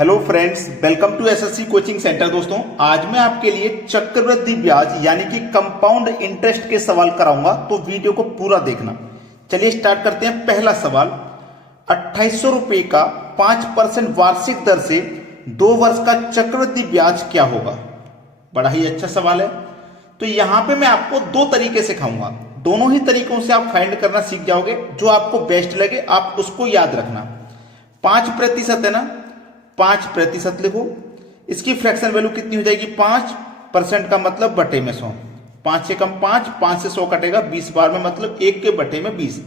Hello friends, welcome to SSC coaching centre. दोस्तों, आज मैं आपके लिए चक्रवृद्धि ब्याज यानी कि कंपाउंड इंटरेस्ट के सवाल कराऊंगा, तो वीडियो को पूरा देखना। चलिए स्टार्ट करते हैं। पहला सवाल, 2800 रुपए का 5% वार्षिक दर से 2 वर्ष का चक्रवृद्धि ब्याज क्या होगा। बड़ा ही अच्छा सवाल है। तो यहां पे मैं आपको 2 तरीके सिखाऊंगा, दोनों ही तरीकों से आप फाइंड करना सीख जाओगे। जो आपको बेस्ट लगे आप उसको याद रखना। 5% है ना, 5% लिखो। इसकी फ्रैक्शन वैल्यू कितनी हो जाएगी? 5% का मतलब बटे में 100। 5 से कम 5, 5 से 100 कटेगा 20 बार में, मतलब 1 के बटे में 20,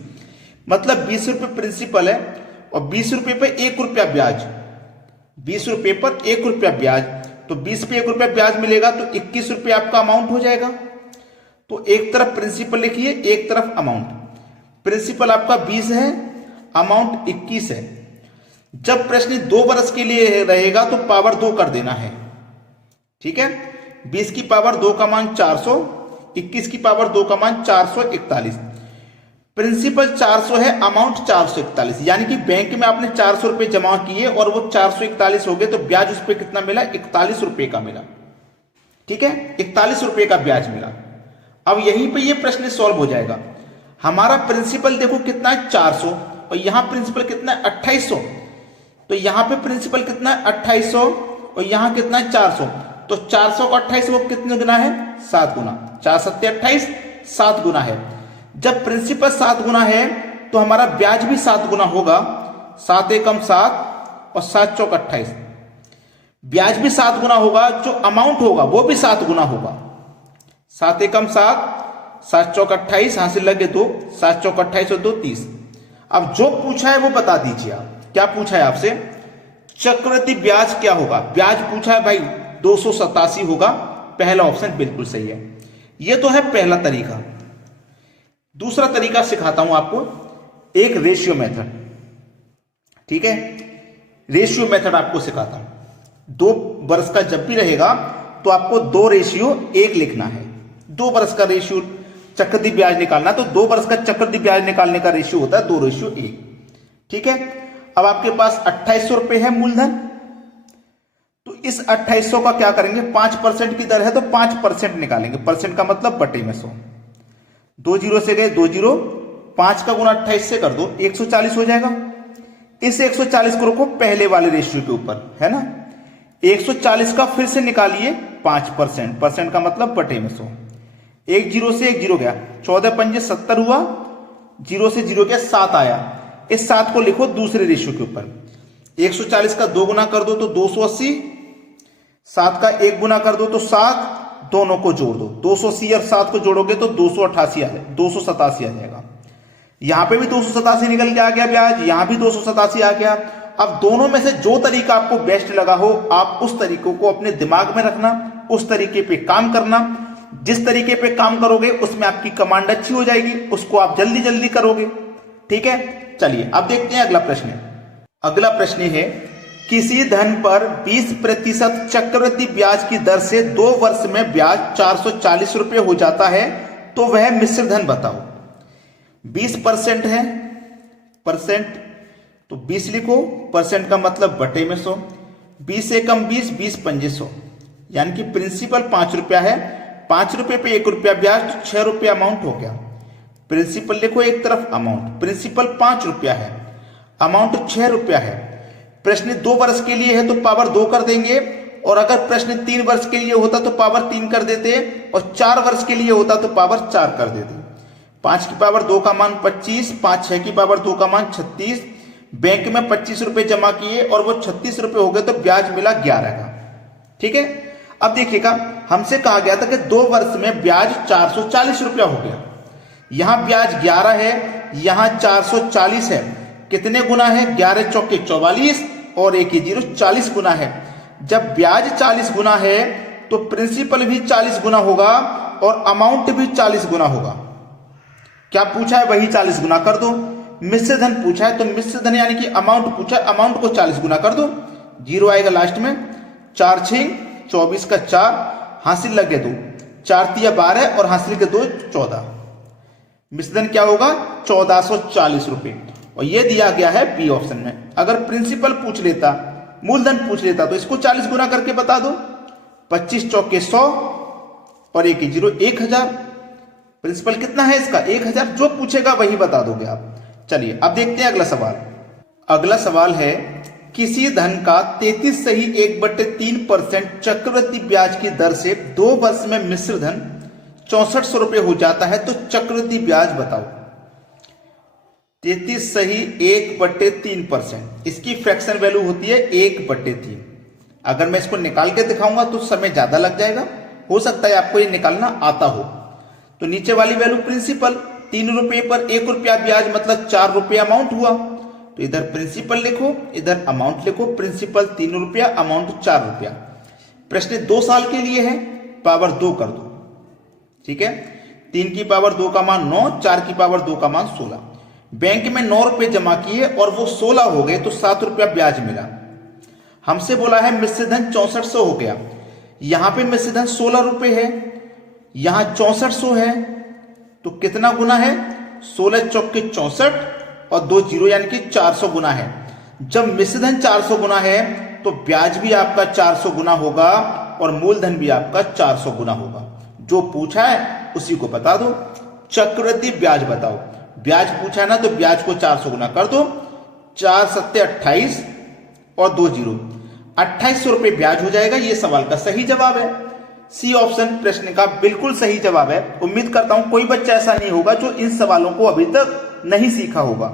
मतलब 20 रुपये प्रिंसिपल है और 20 रुपये पे 1 रुपया ब्याज। 20 रुपये पर 1 रुपया ब्याज, तो 20 पे 1 रुपया ब्याज मिलेगा तो 21 रुपये आपका अमाउंट हो जाएगा। तो एक तरफ प्रिंसिपल लिखिए, एक तरफ अमाउंट। प्रिंसिपल आपका 20 है, अमाउंट 21 है। जब प्रश्न 2 वर्ष के लिए रहेगा तो पावर 2 कर देना है, ठीक है। 20 की पावर 2 का मान 400, 21 की पावर 2 का मान 441। प्रिंसिपल 400 है, अमाउंट 441, यानी कि बैंक में आपने 400 रुपए जमा किए और वो 441 हो गए, तो ब्याज उस पर कितना मिला? 41 रुपए का मिला, ठीक है। 41 रुपए का ब्याज मिला। अब यहीं पे ये प्रश्न सॉल्व हो जाएगा। हमारा प्रिंसिपल देखो कितना है? 400, और यहां प्रिंसिपल कितना है? 2800। तो यहां पे प्रिंसिपल कितना है? 2800, और यहां कितना है? 400। तो 400 का 28 वो कितने गुना है? 7 गुना। 4 सत्ते 28, 7 गुना है। जब प्रिंसिपल 7 गुना है तो हमारा ब्याज भी 7 गुना होगा। 7 एकम 7 और 7 चौक 28, ब्याज भी 7 गुना होगा। जो अमाउंट होगा वो भी 7 गुना होगा। 7 एकम 7, 7 चौक 28, हासिल लगे 2, 7 चौक 28 और 2 30। अब जो पूछा है वो बता दीजिए आप। क्या पूछा है आपसे? चक्रवृद्धि ब्याज क्या होगा? ब्याज पूछा है भाई, 287 होगा। पहला ऑप्शन बिल्कुल सही है। यह तो है पहला तरीका। दूसरा तरीका सिखाता हूं आपको, एक रेशियो मेथड, ठीक है। रेशियो मेथड आपको सिखाता हूं। 2 वर्ष का जब भी रहेगा तो आपको 2:1 लिखना है। 2 वर्ष का रेशियो चक्रवृद्धि ब्याज निकालना, तो 2 वर्ष का चक्रवृद्धि ब्याज निकालने का रेशियो होता है 2:1, ठीक है। अब आपके पास 2800 रुपए है मूलधन, तो इस 2800 का क्या करेंगे? 5% की दर है तो 5% निकालेंगे। परसेंट का मतलब बटे में 100। 2 जीरो से गए 2 जीरो, 5 का गुना 28 से कर दो, 140 हो जाएगा। इस 140 को रखो पहले वाले रेशियो के ऊपर, है ना। 140 का फिर से निकालिए 5%, परसेंट का मतलब बटे में 100। 1 जीरो से 1 जीरो गया, 14 पंजे 70 हुआ, 0 से 0 गया 7 आया। इस 7 को लिखो दूसरे रेशियो के ऊपर। 140 का 2 गुना कर दो तो 280, 7 का 1 गुना कर दो तो 7, दोनों को जोड़ दो। 280 और 7 को जोड़ोगे तो 288 आ जाएगा, 287 आ जाएगा। यहां पे भी 287 निकल के आ गया ब्याज, यहां भी 287 आ गया। अब दोनों में से जो तरीका आपको बेस्ट लगा हो, आप उस तरीकों को अपने दिमाग में रखना, उस तरीके पे काम करना। जिस तरीके पे काम करोगे उसमें आपकी कमांड अच्छी हो जाएगी, उसको आप जल्दी जल्दी करोगे, ठीक है। चलिए अब देखते हैं अगला प्रश्न। अगला प्रश्न है, किसी धन पर 20% चक्रवृद्धि ब्याज की दर से 2 वर्ष में ब्याज 440 रुपए हो जाता है, तो वह मिश्र धन बताओ। 20% है, परसेंट तो 20 लिखो, परसेंट का मतलब बटे में 100। 20 से कम 20, 20 पंजे 100, यानी कि प्रिंसिपल 5 रुपया है। 5 रुपए पे 1 रुपया ब्याज, तो 6 रुपया अमाउंट हो गया। प्रिंसिपल लिखो एक तरफ, अमाउंट। प्रिंसिपल 5 रुपया है, अमाउंट 6 रुपया है। प्रश्न 2 वर्ष के लिए है तो पावर 2 कर देंगे, और अगर प्रश्न 3 वर्ष के लिए होता तो पावर 3 कर देते, और 4 वर्ष के लिए होता तो पावर 4 कर देते। 5 की पावर 2 का मान 25, 5 6 की पावर 2 का मान 36। बैंक में 25 रुपए जमा किए और वो 36 रुपए हो गए, तो ब्याज मिला 11 का, ठीक है। अब देखिएगा, हमसे कहा गया था कि 2 वर्ष में ब्याज 440 रुपया हो गया। यहां ब्याज 11 है, यहां 440 है। कितने गुना है? 11 चौके 44 और 1 0, 40 गुना है। जब ब्याज 40 गुना है तो प्रिंसिपल भी 40 गुना होगा और अमाउंट भी 40 गुना होगा। क्या पूछा है? वही 40 गुना कर दो। मिश्र धन पूछा है तो मिश्र धन यानी कि अमाउंट पूछा है, अमाउंट को 40 गुना कर दो, 0 आएगा लास्ट में। 4 6 24 का 4, हासिल लगे 2, 4 तिया 12 और हासिल के 2 14। मिश्रधन क्या होगा? 1440 रुपए, और ये दिया गया है बी ऑप्शन में। अगर प्रिंसिपल पूछ लेता मूलधन पूछ लेता तो इसको 40 गुना करके बता दो। 25 चौके 100 और 1 0 1000। प्रिंसिपल कितना है इसका 1000, जो पूछेगा वही बता दोगे आप। चलिए अब देखते हैं अगला सवाल। अगला सवाल है किसी धन का 33 सही 1/3% चक्रवृद्धि ब्याज की दर से 2 वर्ष में मिश्र धन 6400 रुपये हो जाता है, तो चक्रवृद्धि ब्याज बताओ। 33 सही 1/3%, इसकी फ्रैक्शन वैल्यू होती है 1/3। अगर मैं इसको निकाल के दिखाऊंगा तो समय ज्यादा लग जाएगा, हो सकता है आपको ये निकालना आता हो। तो नीचे वाली वैल्यू प्रिंसिपल 3 रुपये पर 1 रुपया ब्याज मतलब 4 रुपये अमाउंट हुआ, तो इधर प्रिंसिपल लिखो इधर अमाउंट लिखो। प्रिंसिपल 3 रुपया अमाउंट 4 रुपया। प्रश्न 2 साल के लिए है, पावर 2 कर दो, ठीक है। 3 की पावर 2 का मान 9, 4 की पावर 2 का मान 16। बैंक में 9 रुपए जमा किए और वो 16 हो गए तो 7 रुपया ब्याज मिला। हमसे बोला है मिश्र धन 6400 हो गया। यहां पे मिश्र धन 16 रुपए है, यहां 6400 है, तो कितना गुना है 16 चौके 64 और 2 0 यानी कि 400 गुना है। जब मिश्र धन 400 गुना है तो ब्याज भी आपका 400 गुना होगा और मूलधन भी आपका 400 गुना होगा। जो पूछा है उसी को बता दो। चक्रवृद्धि ब्याज बताओ। ब्याज पूछा है ना तो ब्याज को 400 गुना कर दो। 4 सत्ते 28 और 2 0 2800 रुपये ब्याज हो जाएगा। ये सवाल का सही जवाब है। सी ऑप्शन प्रश्न का बिल्कुल सही जवाब है। उम्मीद करता हूं कोई बच्चा ऐसा नहीं होगा जो इन सवालों को अभी तक नहीं सीखा होगा।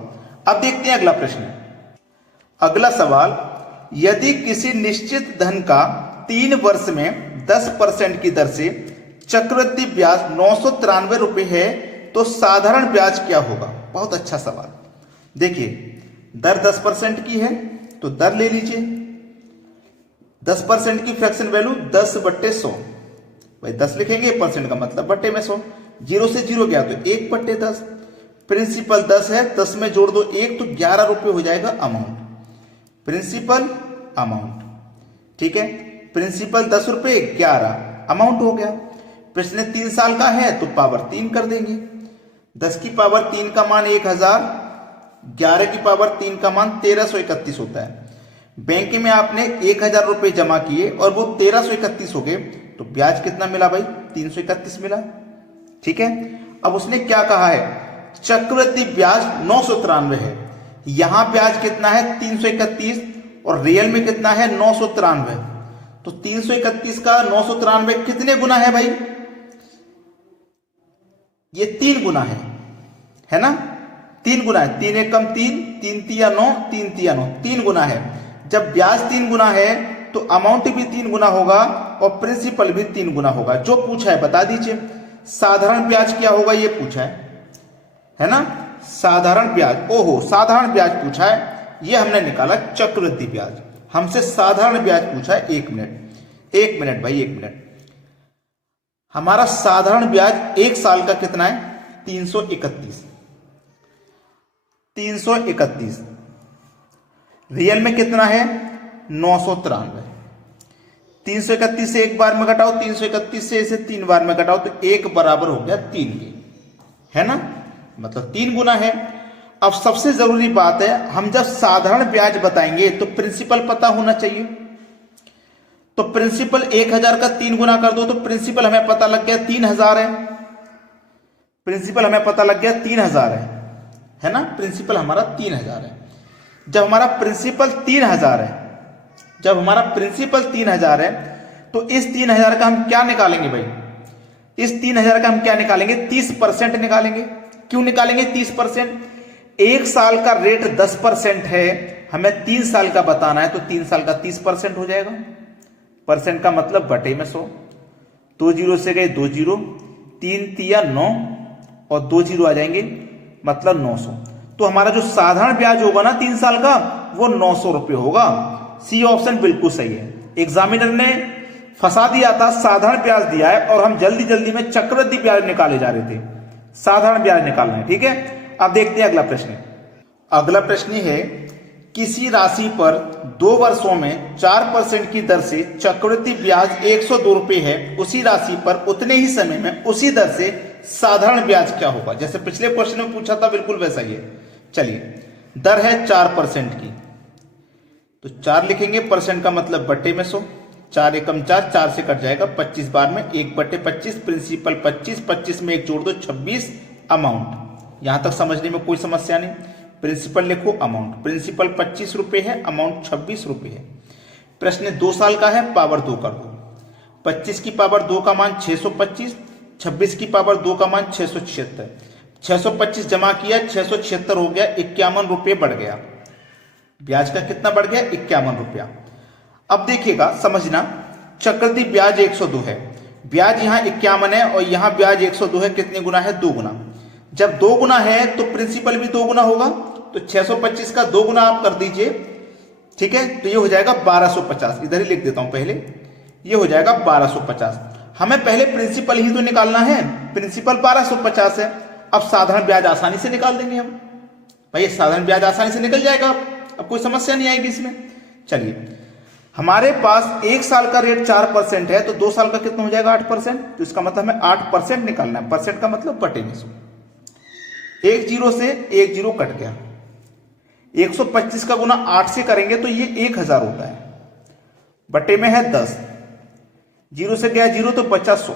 अब देखते हैं अगला प्रश्न। अगला सवाल, यदि किसी निश्चित धन का 3 वर्ष में 10% की दर से चक्रवृद्धि ब्याज 993 रुपये है तो साधारण ब्याज क्या होगा। बहुत अच्छा सवाल। देखिए दर 10% की है तो दर ले लीजिए। 10% की फ्रैक्शन वैल्यू 10/100, भाई 10 लिखेंगे, परसेंट का मतलब बट्टे में 100। 0 से 0 गया तो 1/10। प्रिंसिपल 10 है, 10 में जोड़ दो 1 तो 11 रुपये हो जाएगा अमाउंट। प्रिंसिपल अमाउंट, ठीक है। प्रिंसिपल 10 रुपये 11 अमाउंट हो गया। प्रश्न 3 साल का है तो पावर 3 कर देंगे। 10 की पावर 3 का मान 1000, 11 की पावर 3 का मान 1331 होता है। बैंक में आपने 1000 रुपये जमा किए और वो 1331 हो गए, तो ब्याज कितना मिला भाई 331 मिला, ठीक है। अब उसने क्या कहा है, चक्रवृद्धि ब्याज 993 है। यहां ब्याज कितना है 331 और रियल में कितना है 993, तो 331 का 993 कितने गुना है भाई, ये 3 गुना है ना। 3 गुना है, 3 एकम 3, 3 तिया 9, 3 तिया 9, 3 गुना है। जब ब्याज 3 गुना है तो अमाउंट भी 3 गुना होगा और प्रिंसिपल भी 3 गुना होगा। जो पूछा है बता दीजिए। साधारण ब्याज क्या होगा ये पूछा है ना। साधारण ब्याज, ओहो साधारण ब्याज पूछा है, ये हमने निकाला चक्रवृद्धि ब्याज। हमसे साधारण ब्याज पूछा है। 1 मिनट भाई 1 मिनट। हमारा साधारण ब्याज 1 साल का कितना है 331। 331 रियल में कितना है 993। 331 से 1 बार में घटाओ, 331 से इसे 3 बार में घटाओ तो 1 बराबर हो गया 3 के, है ना, मतलब 3 गुना है। अब सबसे जरूरी बात है, हम जब साधारण ब्याज बताएंगे तो प्रिंसिपल पता होना चाहिए। तो प्रिंसिपल 1000 का 3 गुना कर दो तो प्रिंसिपल हमें पता लग गया 3000 है। प्रिंसिपल हमें पता लग गया 3000 है ना। प्रिंसिपल हमारा 3000 है। जब हमारा प्रिंसिपल 3000 है, जब हमारा प्रिंसिपल 3000 है तो इस 3000 का हम क्या निकालेंगे भाई, इस 3000 का हम क्या निकालेंगे 30% निकालेंगे। क्यों निकालेंगे 30%, 1 साल का रेट 10% है, हमें 3 साल का बताना है तो 3 साल का 30% हो जाएगा। परसेंट का मतलब बटे में 100। 2 0 से गए 2 0, 3 तिया 9 और 2 0 आ जाएंगे मतलब 900। तो हमारा जो साधारण ब्याज होगा ना 3 साल का वो 900 रुपये होगा। सी ऑप्शन बिल्कुल सही है। एग्जामिनर ने फंसा दिया था, साधारण ब्याज दिया है और हम जल्दी जल्दी में चक्रवृद्धि ब्याज निकाले जा रहे थे। साधारण ब्याज निकालना है, ठीक है। अब देखते हैं अगला प्रश्न। अगला प्रश्न है, किसी राशि पर 2 वर्षों में 4% की दर से चक्रवृद्धि ब्याज 102 रुपये है, उसी राशि पर उतने ही समय में उसी दर से साधारण ब्याज क्या होगा। जैसे पिछले क्वेश्चन में पूछा था बिल्कुल वैसा ही है। चलिए, दर है 4% की, तो 4 लिखेंगे, परसेंट का मतलब बट्टे में 100, 4 एकम 4, 4 से कट जाएगा 25 बार में 1/25, प्रिंसिपल 25, 25 में 1 जोड़ दो 26 अमाउंट। यहां तक समझने में कोई समस्या नहीं। प्रिंसिपल लिखो, अमाउंट, प्रिंसिपल 25 रुपए है, अमाउंट 26 रुपए है। प्रश्न 2 साल का है, पावर 2 कर दो। 25 की पावर 2 का मान 625, 26 की पावर 2 का मान 676, 625 जमा किया, 676 हो गया, 51 रुपये बढ़ गया। ब्याज का कितना बढ़ गया? 51 रुपया। अब देखिएगा, समझना, चक्रवृद्धि ब्याज 102 है, ब्याज यहां 51 है और यहां ब्याज 102 है। कितने गुना है? 2 गुना। जब 2 गुना है तो प्रिंसिपल भी 2 गुना होगा, तो 625 का 2 गुना आप कर दीजिए, ठीक है, तो ये हो जाएगा 1250। इधर ही लिख देता हूं पहले, ये हो जाएगा 1250। हमें पहले प्रिंसिपल ही तो निकालना है, प्रिंसिपल 1250 है। अब साधारण ब्याज आसानी से निकाल देंगे हम, भाई साधारण ब्याज आसानी से निकल जाएगा, अब कोई समस्या नहीं आएगी इसमें। चलिए, हमारे पास 1 साल का रेट 4% है, तो 2 साल का कितना हो जाएगा? 8%। तो इसका मतलब हमें 8% निकालना है। परसेंट का मतलब बटे में 100। 1 जीरो से 1 जीरो कट गया। 125 का गुना 8 से करेंगे तो ये 1000 होता है, बटे में है 10, जीरो से गया जीरो तो बचा 100।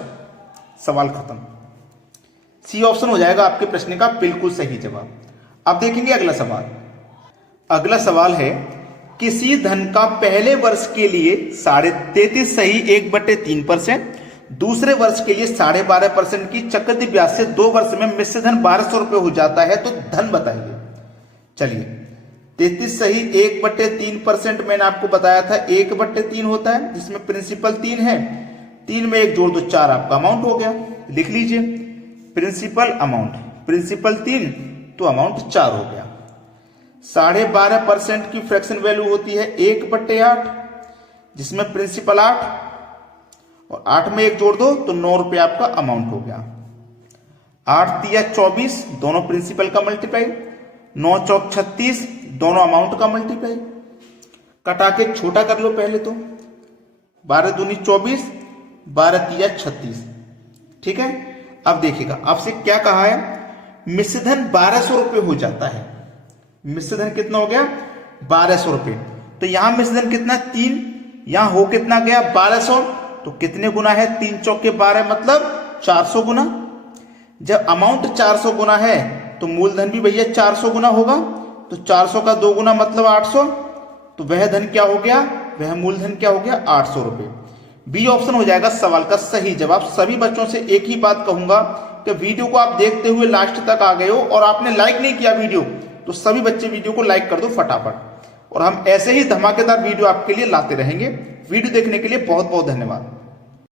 सवाल खत्म। सी ऑप्शन हो जाएगा आपके प्रश्न का बिल्कुल सही जवाब। अब देखेंगे अगला सवाल। अगला सवाल है, किसी धन का पहले वर्ष के लिए 33.5 सही 1/3%, दूसरे वर्ष के लिए 12.5% की चक्रवृद्धि ब्याज से 2 वर्ष में मिश्र धन 1200 रुपये हो जाता है, तो धन बताइए। चलिए, 33 सही 1/3% मैंने आपको बताया था 1/3 होता है, जिसमें प्रिंसिपल 3 है, 3 में 1 जोड़ दो 4, आपका अमाउंट हो गया। लिख लीजिए, प्रिंसिपल अमाउंट, प्रिंसिपल 3 तो अमाउंट 4 हो गया। 12.5% की फ्रैक्शन वैल्यू होती है 1/8, जिसमें प्रिंसिपल 8 और 8 में 1 जोड़ दो तो 9 रुपये आपका अमाउंट हो गया। 8 तिया 24, दोनों प्रिंसिपल का मल्टीप्लाई, 9 चौक 36, दोनों अमाउंट का मल्टीप्लाई। कटा के छोटा कर लो पहले तो, 12 दूनी 24, 12 तिया 36, ठीक है। अब देखिएगा, आपसे क्या कहा है? मिश्रधन 1200 रुपये हो जाता है। मिश्रधन कितना हो गया? 1200 रुपये। तो यहां मिश्रधन कितना? 3, यहां हो कितना गया? 1200। तो कितने गुना है? 3 चौके 12 मतलब 400 गुना। जब अमाउंट 400 गुना है तो मूलधन भी भैया 400 गुना होगा, तो 400 का 2 गुना मतलब 800। तो वह धन क्या हो गया? वह मूलधन क्या हो गया? 800 रुपये। बी ऑप्शन हो जाएगा सवाल का सही जवाब। सभी बच्चों से एक ही बात कहूंगा कि वीडियो को आप देखते हुए लास्ट तक आ गए हो और आपने लाइक नहीं किया वीडियो, तो सभी बच्चे वीडियो को लाइक कर दो फटाफट। और हम ऐसे ही धमाकेदार वीडियो आपके लिए लाते रहेंगे। वीडियो देखने के लिए बहुत बहुत धन्यवाद।